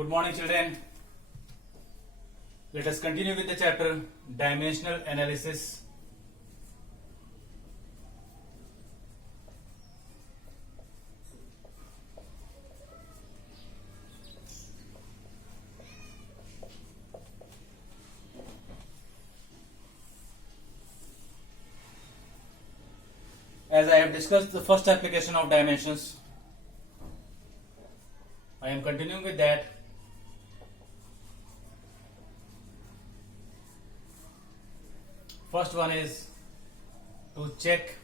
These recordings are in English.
Good morning, children. Let us continue with the chapter Dimensional Analysis. As I have discussed the first application of dimensions, I am continuing with that. First one is to check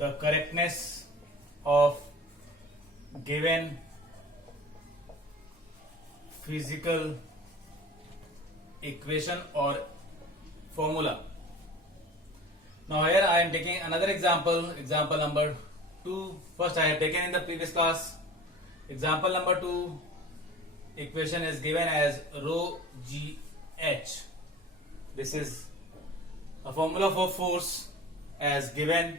the correctness of given physical equation or formula. Now here I am taking another example number 2. First I have taken in the previous class. Example number 2, equation is given as rho g h. This is a formula for force as given.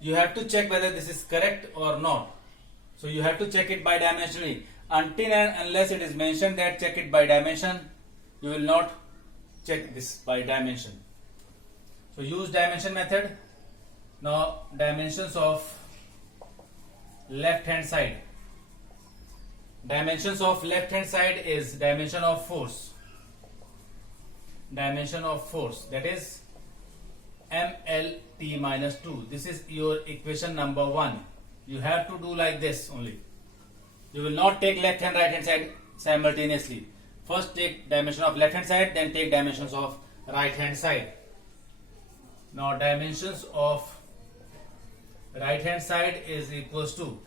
You have to check whether this is correct or not. So you have to check it bidimensionally. Until and unless it is mentioned that check it by dimension, you will not check this by dimension. So use dimension method. Now dimensions of left hand side. Dimensions of left hand side is dimension of force. Dimension of force, that is mlt minus 2. This is your equation number 1. You have to do like this only. You will not take left hand right hand side simultaneously. First take dimension of left hand side, then take dimensions of right hand side. Now dimensions of right hand side is equals to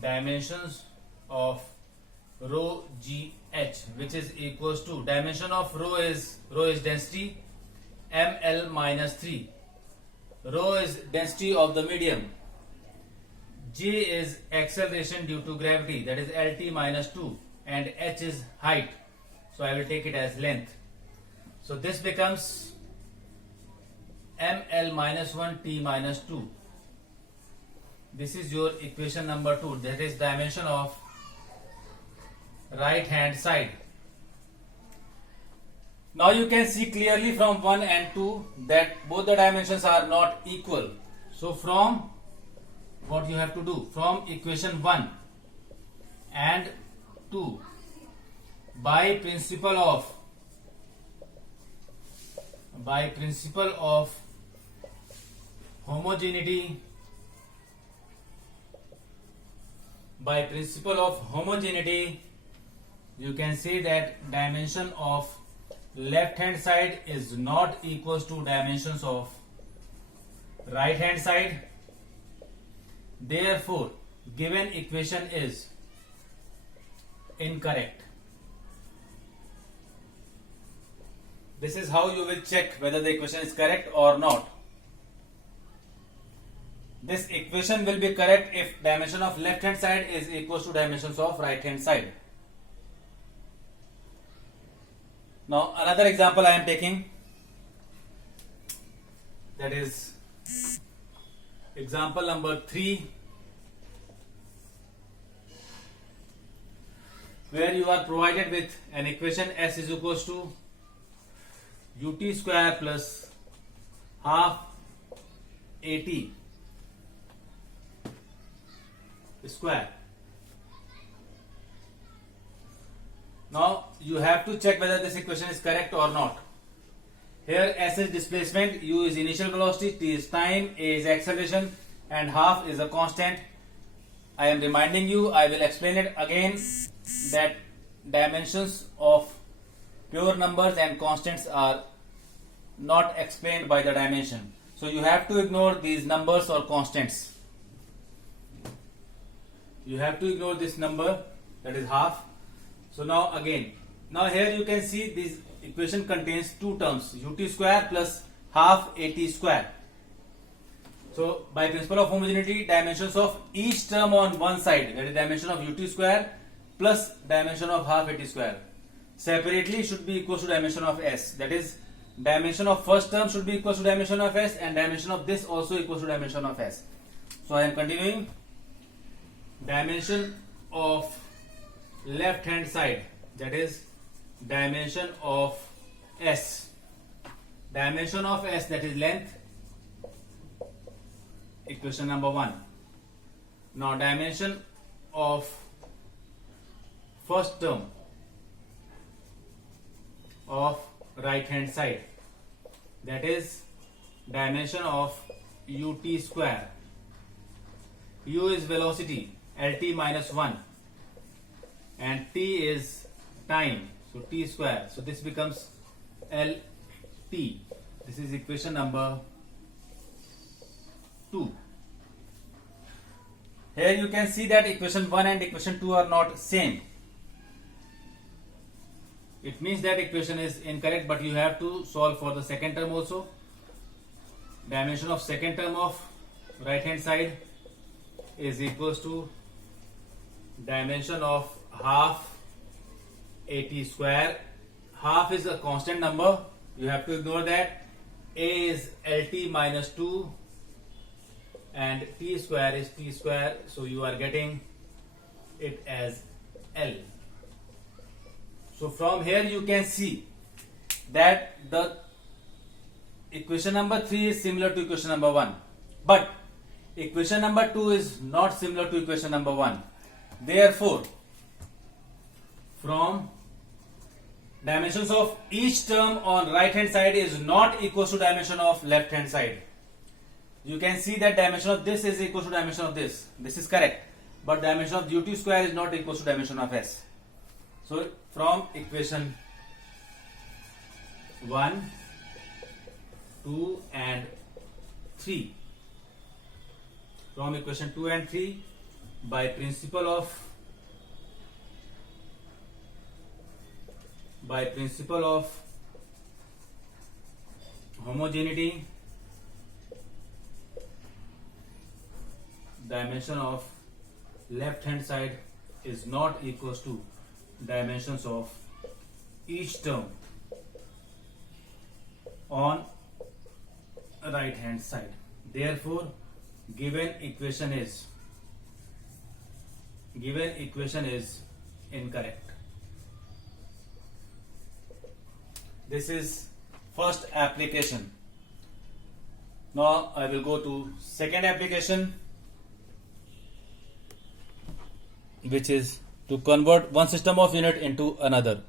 dimensions of rho g h, which is equals to dimension of rho is density ml minus 3. Rho is density of the medium. G is acceleration due to gravity, that is lt minus 2, and h is height, so I will take it as length. So this becomes ml minus 1 t minus 2. This is your equation number 2, that is dimension of right hand side. Now you can see clearly from 1 and 2 that both the dimensions are not equal. So from what you have to do, from equation 1 and 2, by principle of homogeneity, you can say that dimension of left hand side is not equals to dimensions of right hand side. Therefore given equation is incorrect. This is how you will check whether the equation is correct or not. This equation will be correct if dimension of left hand side is equals to dimensions of right hand side. Now another example I am taking, that is example number 3, where you are provided with an equation S is equals to ut square plus half at square. Now you have to check whether this equation is correct or not. Here S is displacement, U is initial velocity, T is time, A is acceleration, and half is a constant. I am reminding you, I will explain it again, that dimensions of pure numbers and constants are not explained by the dimension. So you have to ignore these numbers or constants. You have to ignore this number, that is half. So now again, now here you can see this equation contains two terms, ut square plus half at square. So by principle of homogeneity, dimensions of each term on one side, that is dimension of ut square plus dimension of half at square, separately should be equal to dimension of s. That is, dimension of first term should be equal to dimension of s, and dimension of this also equals to dimension of s. So I am continuing. Dimension of left hand side, that is dimension of S. Dimension of S, that is length. Equation number 1. Now dimension of first term of right hand side, that is dimension of ut square. U is velocity, lt minus 1, and t is time, so t square. So this becomes lt. This is equation number 2. Here you can see that equation 1 and equation 2 are not same. It means that equation is incorrect, but you have to solve for the second term also. Dimension of second term of right hand side is equals to dimension of half at square. Half is a constant number, you have to ignore that. A is lt minus 2 and t square is t square, so you are getting it as L. So from here you can see that the equation number 3 is similar to equation number 1, but equation number 2 is not similar to equation number 1. Therefore, from dimensions of each term on right hand side is not equal to dimension of left hand side. You can see that dimension of this is equal to dimension of this. This is correct, but dimension of ut square is not equal to dimension of S. So from equation 1, 2 and 3, from equation 2 and 3, by principle of homogeneity, dimension of left hand side is not equals to dimensions of each term on right hand side. Therefore, given equation is incorrect. This is first application. Now I will go to second application, which is to convert one system of unit into another.